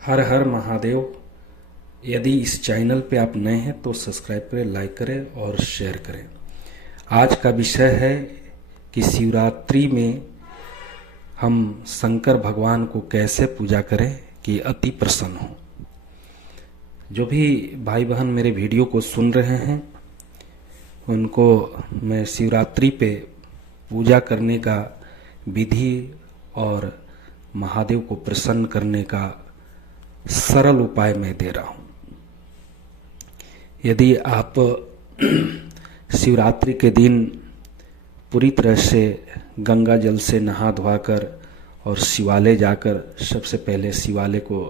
हर हर महादेव। यदि इस चैनल पे आप नए हैं तो सब्सक्राइब करें, लाइक करें और शेयर करें। आज का विषय है कि शिवरात्रि में हम शंकर भगवान को कैसे पूजा करें कि अति प्रसन्न हो। जो भी भाई बहन मेरे वीडियो को सुन रहे हैं उनको मैं शिवरात्रि पे पूजा करने का विधि और महादेव को प्रसन्न करने का सरल उपाय मैं दे रहा हूँ। यदि आप शिवरात्रि के दिन पूरी तरह से गंगा जल से नहा धोकर और शिवालय जाकर सबसे पहले शिवालय को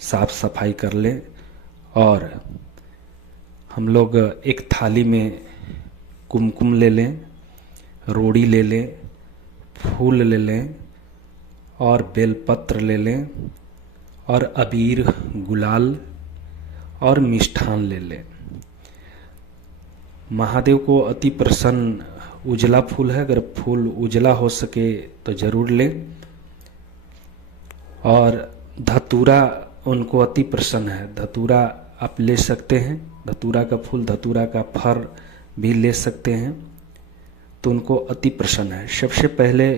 साफ सफाई कर लें और हम लोग एक थाली में कुमकुम ले लें, रोड़ी ले लें, फूल ले लें और बेलपत्र ले लें और अबीर, गुलाल और मिष्ठान ले लें। महादेव को अति प्रसन्न उजला फूल है, अगर फूल उजला हो सके तो जरूर लें। और धतूरा उनको अति प्रसन्न है, धतूरा आप ले सकते हैं। धतूरा का फूल, धतूरा का फर भी ले सकते हैं, तो उनको अति प्रसन्न है। सबसे पहले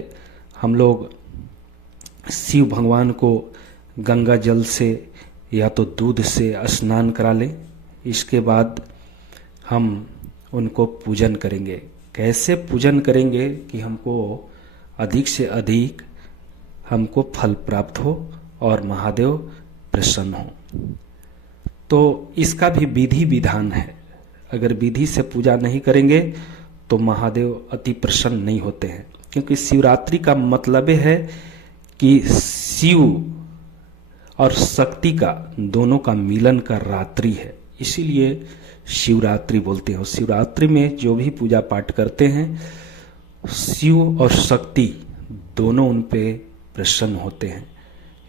हम लोग शिव भगवान को गंगा जल से या तो दूध से स्नान करा लें। इसके बाद हम उनको पूजन करेंगे। कैसे पूजन करेंगे कि हमको अधिक से अधिक हमको फल प्राप्त हो और महादेव प्रसन्न हो। तो इसका भी विधि विधान है। अगर विधि से पूजा नहीं करेंगे तो महादेव अति प्रसन्न नहीं होते हैं, क्योंकि शिवरात्रि का मतलब है कि शिव और शक्ति का दोनों का मिलन का रात्रि है, इसीलिए शिवरात्रि बोलते हैं। शिवरात्रि में जो भी पूजा पाठ करते हैं शिव और शक्ति दोनों उन पे प्रसन्न होते हैं।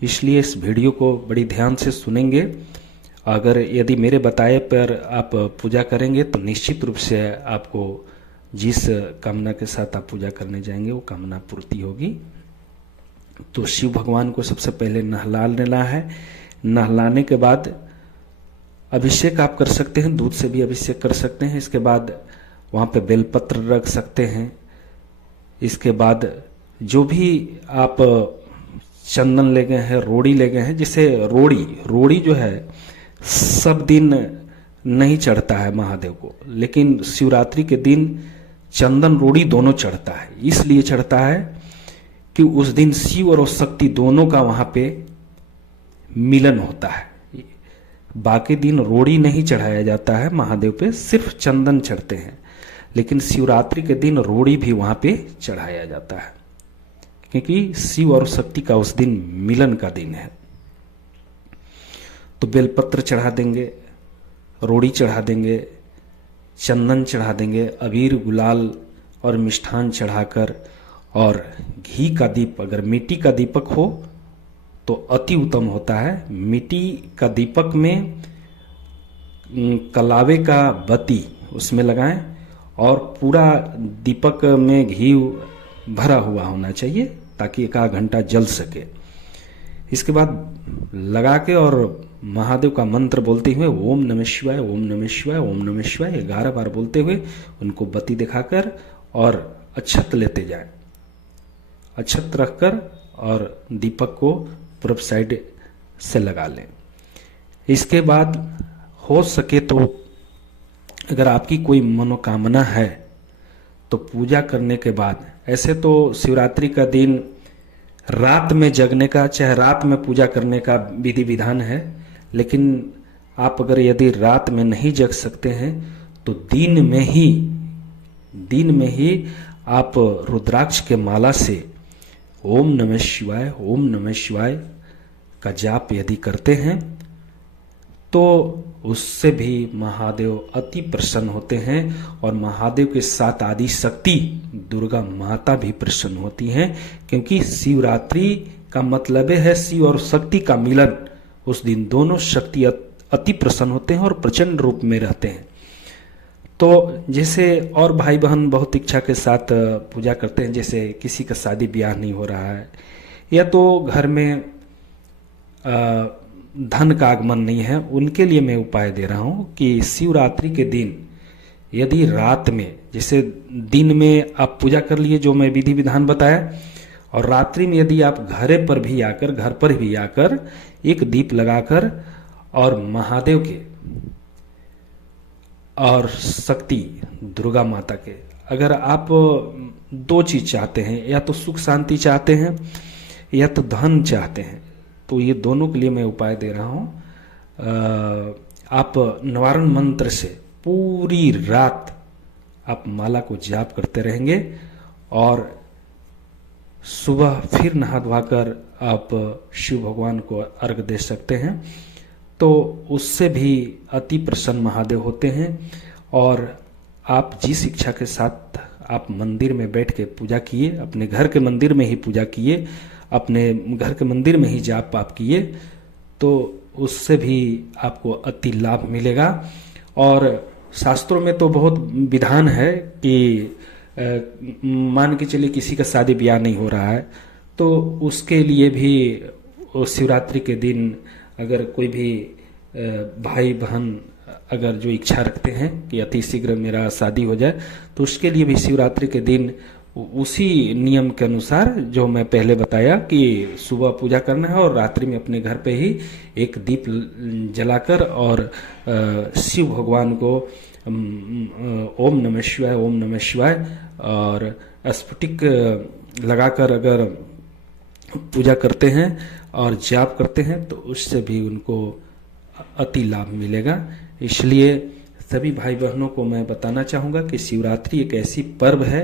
इसलिए इस वीडियो को बड़ी ध्यान से सुनेंगे। अगर यदि मेरे बताए पर आप पूजा करेंगे तो निश्चित रूप से आपको जिस कामना के साथ आप पूजा करने जाएंगे वो कामना पूर्ति होगी। तो शिव भगवान को सबसे पहले नहला लेना है। नहलाने के बाद अभिषेक आप कर सकते हैं, दूध से भी अभिषेक कर सकते हैं। इसके बाद वहाँ पे बेलपत्र रख सकते हैं। इसके बाद जो भी आप चंदन ले गए हैं, रोड़ी ले गए हैं, जैसे रोड़ी जो है सब दिन नहीं चढ़ता है महादेव को, लेकिन शिवरात्रि के दिन चंदन रोड़ी दोनों चढ़ता है। इसलिए चढ़ता है कि उस दिन शिव और शक्ति दोनों का वहां पे मिलन होता है। बाकी दिन रोड़ी नहीं चढ़ाया जाता है महादेव पे, सिर्फ चंदन चढ़ते हैं, लेकिन शिवरात्रि के दिन रोड़ी भी वहां पे चढ़ाया जाता है, क्योंकि शिव और शक्ति का उस दिन मिलन का दिन है। तो बेलपत्र चढ़ा देंगे, रोड़ी चढ़ा देंगे, चंदन चढ़ा देंगे, अबीर, गुलाल और मिष्ठान चढ़ाकर और घी का दीप, अगर मिट्टी का दीपक हो तो अति उत्तम होता है। मिट्टी का दीपक में कलावे का बत्ती उसमें लगाएं और पूरा दीपक में घी भरा हुआ होना चाहिए ताकि एक आध घंटा जल सके। इसके बाद लगा के और महादेव का मंत्र बोलते हुए ओम नमः शिवाय, ओम नमः शिवाय, ओम नमः शिवाय 11 बार बोलते हुए उनको बत्ती दिखाकर और अक्षत लेते जाएं। अक्षत रखकर और दीपक को पूर्व साइड से लगा लें। इसके बाद हो सके तो अगर आपकी कोई मनोकामना है तो पूजा करने के बाद, ऐसे तो शिवरात्रि का दिन रात में जगने का, चाहे रात में पूजा करने का विधि विधान है, लेकिन आप अगर यदि रात में नहीं जग सकते हैं तो दिन में ही आप रुद्राक्ष के माला से ओम नमः शिवाय, ओम नमः शिवाय का जाप यदि करते हैं तो उससे भी महादेव अति प्रसन्न होते हैं और महादेव के साथ आदि शक्ति दुर्गा माता भी प्रसन्न होती हैं, क्योंकि शिवरात्रि का मतलब है शिव और शक्ति का मिलन। उस दिन दोनों शक्ति अति प्रसन्न होते हैं और प्रचंड रूप में रहते हैं। तो जैसे और भाई बहन बहुत इच्छा के साथ पूजा करते हैं, जैसे किसी का शादी ब्याह नहीं हो रहा है या तो घर में धन का आगमन नहीं है, उनके लिए मैं उपाय दे रहा हूँ कि शिवरात्रि के दिन यदि रात में, जैसे दिन में आप पूजा कर लिए जो मैं विधि विधान बताया, और रात्रि में यदि आप घर पर भी आकर एक दीप लगाकर और महादेव के और शक्ति दुर्गा माता के, अगर आप दो चीज चाहते हैं, या तो सुख शांति चाहते हैं या तो धन चाहते हैं, तो ये दोनों के लिए मैं उपाय दे रहा हूँ। आप निवारण मंत्र से पूरी रात आप माला को जाप करते रहेंगे और सुबह फिर नहा धोकर आप शिव भगवान को अर्घ दे सकते हैं। तो उससे भी अति प्रसन्न महादेव होते हैं। और आप जिस इच्छा के साथ आप मंदिर में बैठ के पूजा किए, अपने घर के मंदिर में ही पूजा किए, अपने घर के मंदिर में ही जाप पाप किए, तो उससे भी आपको अति लाभ मिलेगा। और शास्त्रों में तो बहुत विधान है कि मान के चलिए किसी का शादी ब्याह नहीं हो रहा है, तो उसके लिए भी शिवरात्रि के दिन अगर कोई भी भाई बहन अगर जो इच्छा रखते हैं कि अति शीघ्र मेरा शादी हो जाए, तो उसके लिए भी शिवरात्रि के दिन उसी नियम के अनुसार जो मैं पहले बताया कि सुबह पूजा करना है और रात्रि में अपने घर पे ही एक दीप जलाकर और शिव भगवान को ओम नमः शिवाय, ओम नमः शिवाय और स्फटिक लगाकर अगर पूजा करते हैं और जाप करते हैं, तो उससे भी उनको अति लाभ मिलेगा। इसलिए सभी भाई बहनों को मैं बताना चाहूँगा कि शिवरात्रि एक ऐसी पर्व है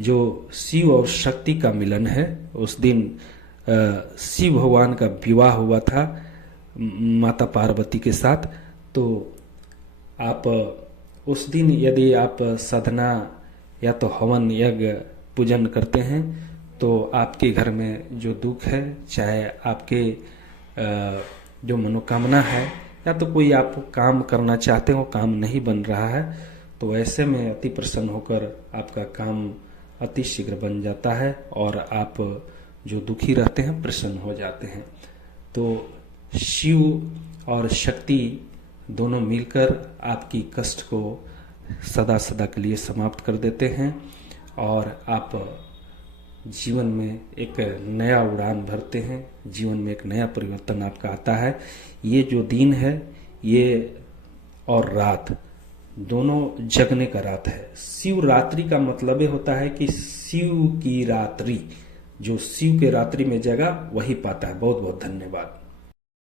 जो शिव और शक्ति का मिलन है। उस दिन शिव भगवान का विवाह हुआ था माता पार्वती के साथ। तो आप उस दिन यदि आप साधना या तो हवन यज्ञ पूजन करते हैं, तो आपके घर में जो दुख है, चाहे आपके जो मनोकामना है, या तो कोई आप काम करना चाहते हो काम नहीं बन रहा है, तो ऐसे में अति प्रसन्न होकर आपका काम अति शीघ्र बन जाता है और आप जो दुखी रहते हैं प्रसन्न हो जाते हैं। तो शिव और शक्ति दोनों मिलकर आपकी कष्ट को सदा सदा के लिए समाप्त कर देते हैं और आप जीवन में एक नया उड़ान भरते हैं, जीवन में एक नया परिवर्तन आपका आता है। ये जो दिन है, ये और रात दोनों जगने का रात है। शिवरात्रि का मतलब ये होता है कि शिव की रात्रि, जो शिव के रात्रि में जगा वही पाता है। बहुत बहुत धन्यवाद।